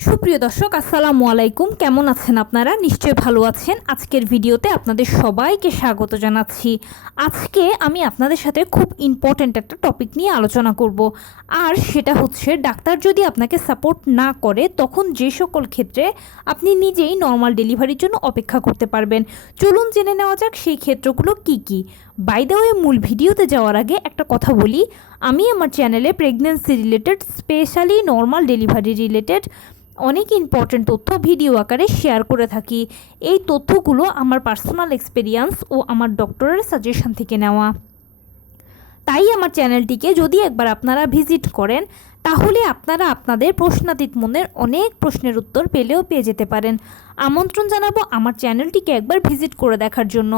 সুপ্রিয় দর্শক, আসসালামু আলাইকুম। কেমন আছেন আপনারা? নিশ্চয়ই ভালো আছেন। আজকের ভিডিওতে আপনাদের সবাইকে স্বাগত জানাচ্ছি। আজকে আমি আপনাদের সাথে খুব ইম্পর্ট্যান্ট একটা টপিক নিয়ে আলোচনা করব, আর সেটা হচ্ছে ডাক্তার যদি আপনাকে সাপোর্ট না করে তখন যে সকল ক্ষেত্রে আপনি নিজেই নর্মাল ডেলিভারির জন্য অপেক্ষা করতে পারবেন। চলুন জেনে নেওয়া যাক সেই ক্ষেত্রগুলো কি কি। বাই দ্য ওয়ে, মূল ভিডিওতে যাওয়ার আগে একটা কথা বলি, আমি আমার চ্যানেলে pregnancy related, specially normal delivery related অনেক ইম্পর্ট্যান্ট তথ্য ভিডিও আকারে শেয়ার করে থাকি। এই তথ্যগুলো আমার পার্সোনাল এক্সপেরিয়েন্স ও আমার ডক্টরের সাজেশন থেকে নেওয়া। তাই আমার চ্যানেলটিকে যদি একবার আপনারা ভিজিট করেন তাহলে আপনারা আপনাদের প্রশ্নাতীত মনের অনেক প্রশ্নের উত্তর পেয়ে যেতে পারেন। আমন্ত্রণ জানাবো আমার চ্যানেলটিকে একবার ভিজিট করে দেখার জন্য।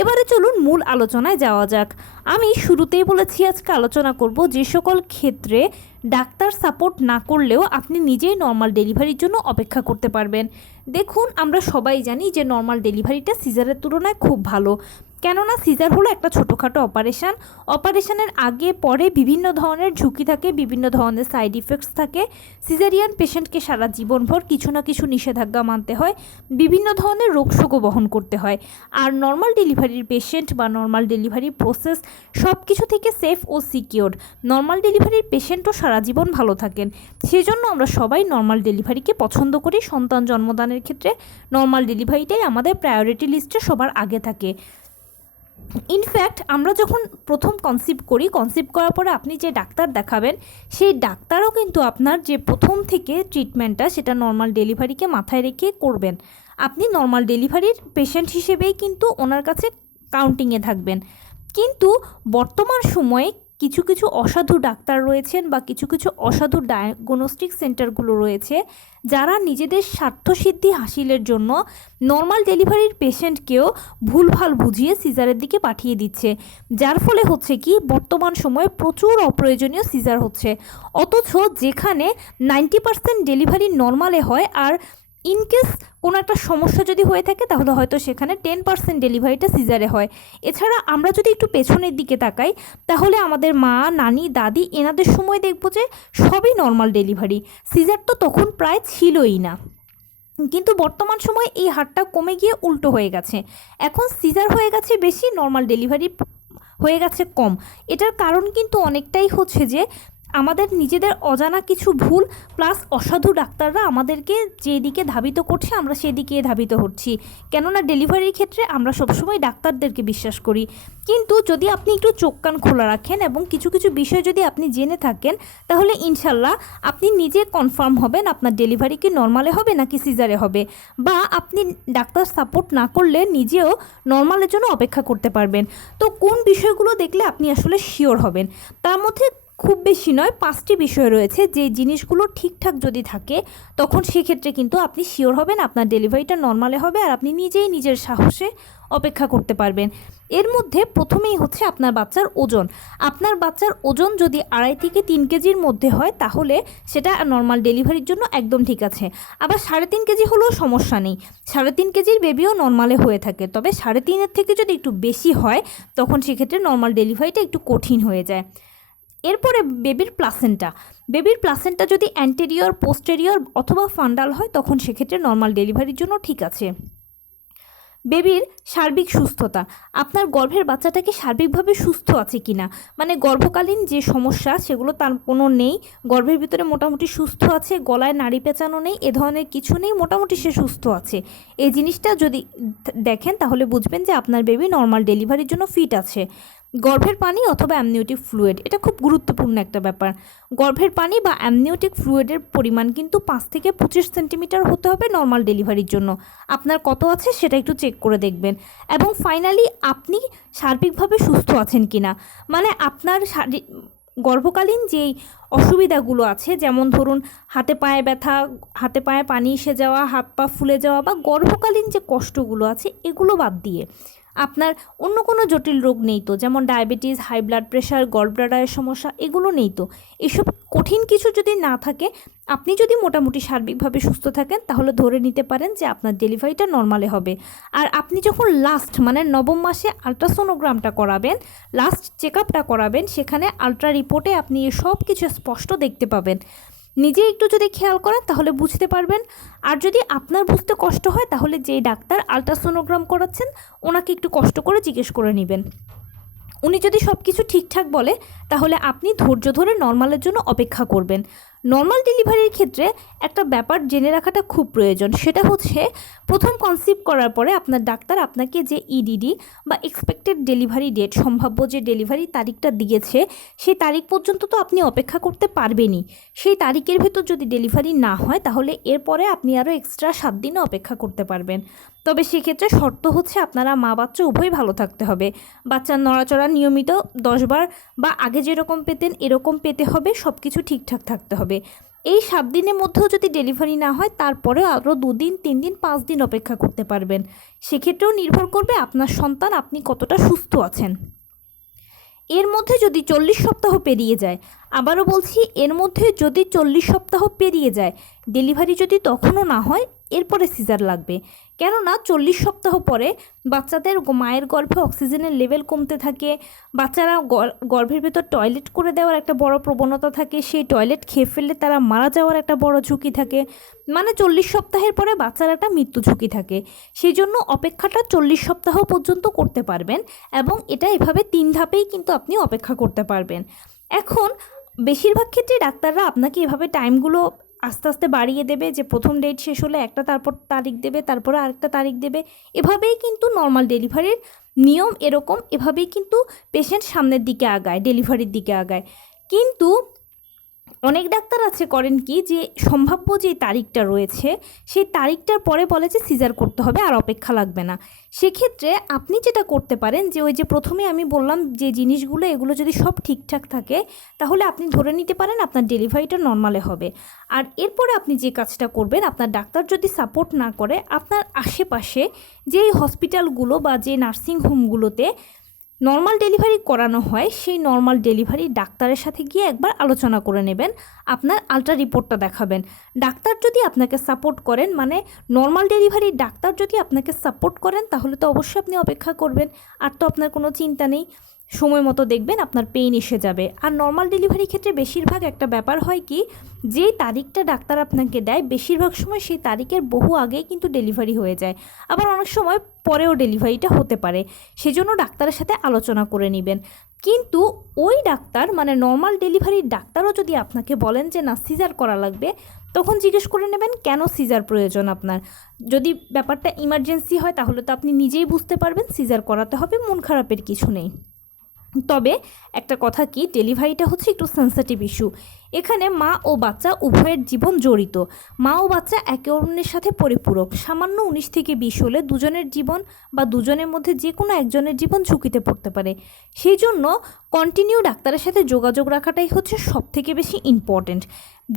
এবারে চলুন মূল আলোচনায় যাওয়া যাক। আমি শুরুতেই বলেছি আজকে আলোচনা করব যে সকল ক্ষেত্রে ডাক্তার সাপোর্ট না করলেও আপনি নিজেই নর্মাল ডেলিভারির জন্য অপেক্ষা করতে পারবেন। দেখুন, আমরা সবাই জানি যে নর্মাল ডেলিভারিটা সিজারের তুলনায় খুব ভালো। কেননা সিজার হলো একটা ছোটোখাটো অপারেশনের আগে পরে বিভিন্ন ধরনের ঝুঁকি থাকে, বিভিন্ন ধরনের সাইড ইফেক্টস থাকে। সিজারিয়ান পেশেন্টকে সারা জীবনভর কিছু না কিছু নিষেধাজ্ঞা মানতে হয়, বিভিন্ন ধরনের রোগশোকও বহন করতে হয়। আর নর্মাল ডেলিভারির পেশেন্ট বা নর্মাল ডেলিভারি প্রসেস সব কিছু থেকে সেফ ও সিকিওর। নর্মাল ডেলিভারির পেশেন্টও সারা জীবন ভালো থাকেন। সেজন্য আমরা সবাই নর্মাল ডেলিভারিকে পছন্দ করি। সন্তান জন্মদানের ক্ষেত্রে নর্মাল ডেলিভারিটাই আমাদের প্রায়োরিটি লিস্টে সবার আগে থাকে। ইনফ্যাক্ট আমরা যখন প্রথম কনসিভ করার পরে আপনি যে ডাক্তার দেখাবেন সেই ডাক্তারও কিন্তু আপনার যে প্রথম থেকে ট্রিটমেন্টটা সেটা নর্মাল ডেলিভারিকে মাথায় রেখে করবেন। আপনি নর্মাল ডেলিভারির পেশেন্ট হিসেবেই কিন্তু ওনার কাছে কাউন্টিংয়ে থাকবেন। কিন্তু বর্তমান সময়ে কিছু কিছু অসাধু ডাক্তার রয়েছেন বা কিছু কিছু অসাধু ডায়াগনস্টিক সেন্টারগুলো রয়েছে যারা নিজেদের স্বার্থসিদ্ধি হাসিলের জন্য নর্মাল ডেলিভারির পেশেন্টকেও ভুলভাল বুঝিয়ে সিজারের দিকে পাঠিয়ে দিচ্ছে। যার ফলে হচ্ছে কি, বর্তমান সময়ে প্রচুর অপ্রয়োজনীয় সিজার হচ্ছে। অথচ যেখানে 90% ডেলিভারি নর্মালে হয়, আর ইনকেস কোনো একটা সমস্যা যদি হয়ে থাকে তাহলে হয়তো সেখানে 10% ডেলিভারিটা সিজারে হয়। এছাড়া আমরা যদি একটু পেছনের দিকে তাকাই তাহলে আমাদের মা, নানি, দাদি এনাদের সময় দেখব যে সবই নর্মাল ডেলিভারি। সিজার তো তখন প্রায় ছিলই না। কিন্তু বর্তমান সময়ে এই হারটা কমে গিয়ে উল্টো হয়ে গেছে। এখন সিজার হয়ে গেছে বেশি, নর্মাল ডেলিভারি হয়ে গেছে কম। এটার কারণ কিন্তু অনেকটাই হচ্ছে যে আমাদের নিজেদের অজানা কিছু ভুল, প্লাস অসাধু ডাক্তাররা আমাদেরকে যেদিকে ধাবিত করছে আমরা সেদিকে ধাবিত হচ্ছি। কেননা ডেলিভারির ক্ষেত্রে আমরা সবসময় ডাক্তারদেরকে বিশ্বাস করি। কিন্তু যদি আপনি একটু চোখ কান খোলা রাখেন এবং কিছু কিছু বিষয় যদি আপনি জেনে থাকেন তাহলে ইনশাল্লাহ আপনি নিজে কনফার্ম হবেন আপনার ডেলিভারি কি নর্মালে হবে নাকি সিজারে হবে। বা আপনি ডাক্তার সাপোর্ট না করলে নিজেও নর্মালের জন্য অপেক্ষা করতে পারবেন। তো কোন বিষয়গুলো দেখলে আপনি আসলে শিওর হবেন? তার মধ্যে খুব বেশি নয়, 5টি বিষয় রয়েছে যে জিনিসগুলো ঠিকঠাক যদি থাকে তখন সেক্ষেত্রে কিন্তু আপনি শিওর হবেন আপনার ডেলিভারিটা নর্মালে হবে, আর আপনি নিজেই নিজের সাহসে অপেক্ষা করতে পারবেন। এর মধ্যে প্রথমেই হচ্ছে আপনার বাচ্চার ওজন। আপনার বাচ্চার ওজন যদি 2.5 থেকে 3 কেজির মধ্যে হয় তাহলে সেটা নর্মাল ডেলিভারির জন্য একদম ঠিক আছে। আবার 3.5 কেজি হলেও সমস্যা নেই, 3.5 কেজির বেবিও নর্মালে হয়ে থাকে। তবে 3.5-এর থেকে যদি একটু বেশি হয় তখন সেক্ষেত্রে নর্মাল ডেলিভারিটা একটু কঠিন হয়ে যায়। এরপরে বেবির প্লাসেন্টা যদি অ্যান্টেরিয়র, পোস্টেরিয়র অথবা ফান্ডাল হয় তখন সেক্ষেত্রে নর্মাল ডেলিভারির জন্য ঠিক আছে। বেবির সার্বিক সুস্থতা, আপনার গর্ভের বাচ্চাটা কি সার্বিকভাবে সুস্থ আছে কিনা, মানে গর্ভকালীন যে সমস্যা সেগুলো তার কোনো নেই, গর্ভের ভিতরে মোটামুটি সুস্থ আছে, গলায় নাড়ি পেঁচানো নেই, এ ধরনের কিছু নেই, মোটামুটি সে সুস্থ আছে। এই জিনিসটা যদি দেখেন তাহলে বুঝবেন যে আপনার বেবি নর্মাল ডেলিভারির জন্য ফিট আছে। গর্ভের পানি অথবা অ্যামনিওটিক ফ্লুইড, এটা খুব গুরুত্বপূর্ণ একটা ব্যাপার। গর্ভের পানি বা অ্যামনিওটিক ফ্লুইডের পরিমাণ কিন্তু 5 থেকে 25 সেন্টিমিটার হতে হবে নর্মাল ডেলিভারির জন্য। আপনার কত আছে সেটা একটু চেক করে দেখবেন। এবং ফাইনালি আপনি সার্বিকভাবে সুস্থ আছেন কিনা, মানে আপনার গর্ভকালীন যেই অসুবিধাগুলো আছে, যেমন ধরুন হাতে পায়ে ব্যথা, হাতে পায়ে পানি এসে যাওয়া, হাত পা ফুলে যাওয়া বা গর্ভকালীন যে কষ্টগুলো আছে এগুলো বাদ দিয়ে আপনার অন্য কোনো জটিল রোগ নেই তো, যেমন ডায়াবেটিস, হাই ব্লাড প্রেশার, গলব্লাডারের সমস্যা এগুলো নেই তো, এসব কঠিন কিছু যদি না থাকে, আপনি যদি মোটামুটি সার্বিকভাবে সুস্থ থাকেন তাহলে ধরে নিতে পারেন যে আপনার ডেলিভারিটা নর্মালে হবে। আর আপনি যখন লাস্ট মানে 9ম মাসে আলট্রাসোনোগ্রামটা করাবেন, লাস্ট চেক আপটা করাবেন, সেখানে আলট্রা রিপোর্টে আপনি সব কিছু স্পষ্ট দেখতে পাবেন। নিজে একটু যদি খেয়াল করেন তাহলে বুঝতে পারবেন। আর যদি আপনার বুঝতে কষ্ট হয় তাহলে যেই ডাক্তার আলট্রাসোনোগ্রাম করাচ্ছেন ওনাকে একটু কষ্ট করে জিজ্ঞেস করে নেবেন। উনি যদি সব কিছু ঠিকঠাক বলে তাহলে আপনি ধৈর্য ধরে নর্মালের জন্য অপেক্ষা করবেন। নর্মাল ডেলিভারির ক্ষেত্রে একটা ব্যাপার জেনে রাখাটা খুব প্রয়োজন, সেটা হচ্ছে প্রথম কনসিভ করার পরে আপনার ডাক্তার আপনাকে যে ইডিডি বা এক্সপেক্টেড ডেলিভারি ডেট, সম্ভাব্য যে ডেলিভারি তারিখটা দিয়েছে সেই তারিখ পর্যন্ত তো আপনি অপেক্ষা করতে পারবেনই। সেই তারিখের ভেতর যদি ডেলিভারি না হয় তাহলে এরপরে আপনি আরও এক্সট্রা 7 দিনও অপেক্ষা করতে পারবেন। তবে সেক্ষেত্রে শর্ত হচ্ছে আপনারা মা বাচ্চা উভয়ই ভালো থাকতে হবে। বাচ্চার নড়াচড়া নিয়মিত 10 বার বা আগে যেরকম পেতেন এরকম পেতে হবে, সব কিছু ঠিকঠাক থাকতে হবে। এই 7 দিনের মধ্যেও যদি ডেলিভারি না হয় তারপরেও আরও 2 দিন, 3 দিন, 5 দিন অপেক্ষা করতে পারবেন। সেক্ষেত্রেও নির্ভর করবে আপনার সন্তান আপনি কতটা সুস্থ আছেন। এর মধ্যে যদি 40 সপ্তাহ পেরিয়ে যায়, আবারও বলছি এর মধ্যে যদি 40 সপ্তাহ পেরিয়ে যায়, ডেলিভারি যদি তখনও না হয় এরপরে সিজার লাগবে। কেননা 40 সপ্তাহ পরে বাচ্চাদের মায়ের গর্ভে অক্সিজেনের লেভেল কমতে থাকে, বাচ্চারা গর্ভের ভেতর টয়লেট করে দেওয়ার একটা বড় প্রবণতা থাকে, সেই টয়লেট খেয়ে ফেললে তারা মারা যাওয়ার একটা বড় ঝুঁকি থাকে। মানে 40 সপ্তাহের পরে বাচ্চার একটা মৃত্যু ঝুঁকি থাকে। সেই জন্য অপেক্ষাটা 40 সপ্তাহ পর্যন্ত করতে পারবেন এবং এটা এভাবে 3 ধাপেই কিন্তু আপনি অপেক্ষা করতে পারবেন। এখন বেশিরভাগ ক্ষেত্রে ডাক্তাররা আপনাকে এভাবে টাইমগুলো আস্তে আস্তে বাড়িয়ে দেবে, যে প্রথম ডেট শেষ হলে একটা তারপর তারিখ দেবে, তারপরে আরেকটা তারিখ দেবে। এভাবেই কিন্তু নর্মাল ডেলিভারির নিয়ম এরকম, এভাবেই কিন্তু পেশেন্ট সামনের দিকে আগায়, ডেলিভারির দিকে আগায়। কিন্তু অনেক ডাক্তার আছে করেন কি, যে সম্ভাব্য যে তারিখটা রয়েছে সেই তারিখটার পরে বলে যে সিজার করতে হবে, আর অপেক্ষা লাগবে না। সেক্ষেত্রে আপনি যেটা করতে পারেন যে ওই যে প্রথমে আমি বললাম যে জিনিসগুলো, এগুলো যদি সব ঠিকঠাক থাকে তাহলে আপনি ধরে নিতে পারেন আপনার ডেলিভারিটা নর্মালে হবে। আর এরপরে আপনি যে কাজটা করবেন, আপনার ডাক্তার যদি সাপোর্ট না করে, আপনার আশেপাশে যেই হসপিটালগুলো বা যে নার্সিংহোমগুলোতে নর্মাল ডেলিভারি করানো হয় সেই নর্মাল ডেলিভারি ডাক্তারের সাথে গিয়ে একবার আলোচনা করে নেবেন, আপনার আলট্রা রিপোর্টটা দেখাবেন। ডাক্তার যদি আপনাকে সাপোর্ট করেন, মানে নর্মাল ডেলিভারি ডাক্তার যদি আপনাকে সাপোর্ট করেন তাহলে তো অবশ্যই আপনি অপেক্ষা করবেন, আর তো আপনার কোনো চিন্তা নেই। সময় মতো দেখবেন আপনার পেইন এসে যাবে। আর নর্মাল ডেলিভারির ক্ষেত্রে বেশিরভাগ একটা ব্যাপার হয় কি, যেই তারিখটা ডাক্তার আপনাকে দেয় বেশিরভাগ সময় সেই তারিখের বহু আগেই কিন্তু ডেলিভারি হয়ে যায়, আবার অনেক সময় পরেও ডেলিভারিটা হতে পারে। সেজন্য ডাক্তারের সাথে আলোচনা করে নেবেন। কিন্তু ওই ডাক্তার, মানে নর্মাল ডেলিভারির ডাক্তারও যদি আপনাকে বলেন যে না সিজার করা লাগবে, তখন জিজ্ঞেস করে নেবেন কেন সিজার প্রয়োজন আপনার। যদি ব্যাপারটা ইমার্জেন্সি হয় তাহলে তো আপনি নিজেই বুঝতে পারবেন সিজার করাতে হবে, মন খারাপের কিছু নেই। তবে একটা কথা কি, ডেলিভারিটা হচ্ছে একটু সেন্সিটিভ ইস্যু। এখানে মা ও বাচ্চা উভয়ের জীবন জড়িত। মা ও বাচ্চা একে অন্যের সাথে পরিপূরক। সামান্য 19 থেকে 20 হলে দুজনের জীবন বা দুজনের মধ্যে যে কোনো একজনের জীবন ঝুঁকিতে পড়তে পারে। সেই জন্য কন্টিনিউ ডাক্তারের সাথে যোগাযোগ রাখাটাই হচ্ছে সবথেকে বেশি ইম্পর্ট্যান্ট।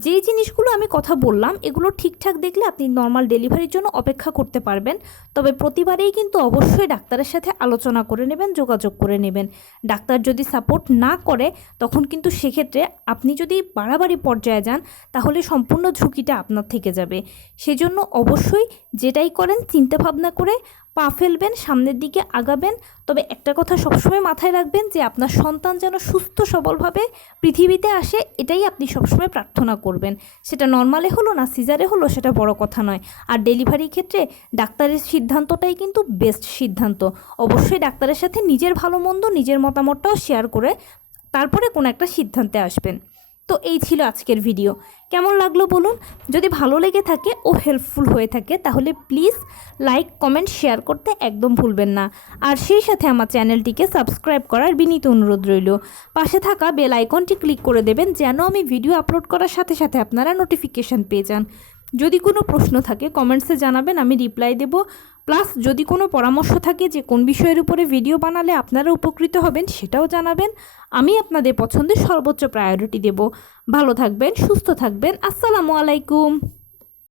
যেই জিনিসগুলো আমি কথা বললাম এগুলো ঠিকঠাক দেখলে আপনি নর্মাল ডেলিভারির জন্য অপেক্ষা করতে পারবেন। তবে প্রতিবারেই কিন্তু অবশ্যই ডাক্তারের সাথে আলোচনা করে নেবেন, যোগাযোগ করে নেবেন। ডাক্তার যদি সাপোর্ট না করে তখন কিন্তু সেক্ষেত্রে আপনি যদি বাড়াবাড়ি পর্যায়ে যান তাহলে সম্পূর্ণ ঝুঁকিটা আপনার থেকে যাবে। সেজন্য অবশ্যই যেটাই করেন চিন্তাভাবনা করে পা ফেলবেন, সামনের দিকে আগাবেন। তবে একটা কথা সবসময় মাথায় রাখবেন যে আপনার সন্তান যেন সুস্থ সবলভাবে পৃথিবীতে আসে, এটাই আপনি সবসময় প্রার্থনা করবেন। সেটা নর্মালে হলো না সিজারে হলো সেটা বড় কথা নয়। আর ডেলিভারির ক্ষেত্রে ডাক্তারের সিদ্ধান্তটাই কিন্তু বেস্ট সিদ্ধান্ত। অবশ্যই ডাক্তারের সাথে নিজের ভালো মন্দ, নিজের মতামতটাও শেয়ার করে তারপরে কোনো একটা সিদ্ধান্তে আসবেন। তো এই ছিল আজকের ভিডিও। কেমন লাগলো বলুন। যদি ভালো লেগে থাকে ও হেল্পফুল হয়ে থাকে তাহলে প্লিজ লাইক, কমেন্ট, শেয়ার করতে একদম ভুলবেন না। আর সেই সাথে আমার চ্যানেলটিকে সাবস্ক্রাইব করার বিনীত অনুরোধ রইল। পাশে থাকা বেল আইকনটি ক্লিক করে দেবেন যেন আমি ভিডিও আপলোড করার সাথে সাথে আপনারা নোটিফিকেশান পেয়ে যান। যদি কোনো প্রশ্ন থাকে কমেন্টসে জানাবেন, আমি রিপ্লাই দেব। প্লাস যদি কোনো পরামর্শ থাকে যে কোন বিষয়ের উপরে ভিডিও বানালে আপনারা উপকৃত হবেন সেটাও জানাবেন। আমি আপনাদের পছন্দের সর্বোচ্চ প্রায়োরিটি দেব। ভালো থাকবেন, সুস্থ থাকবেন। আসসালামু আলাইকুম।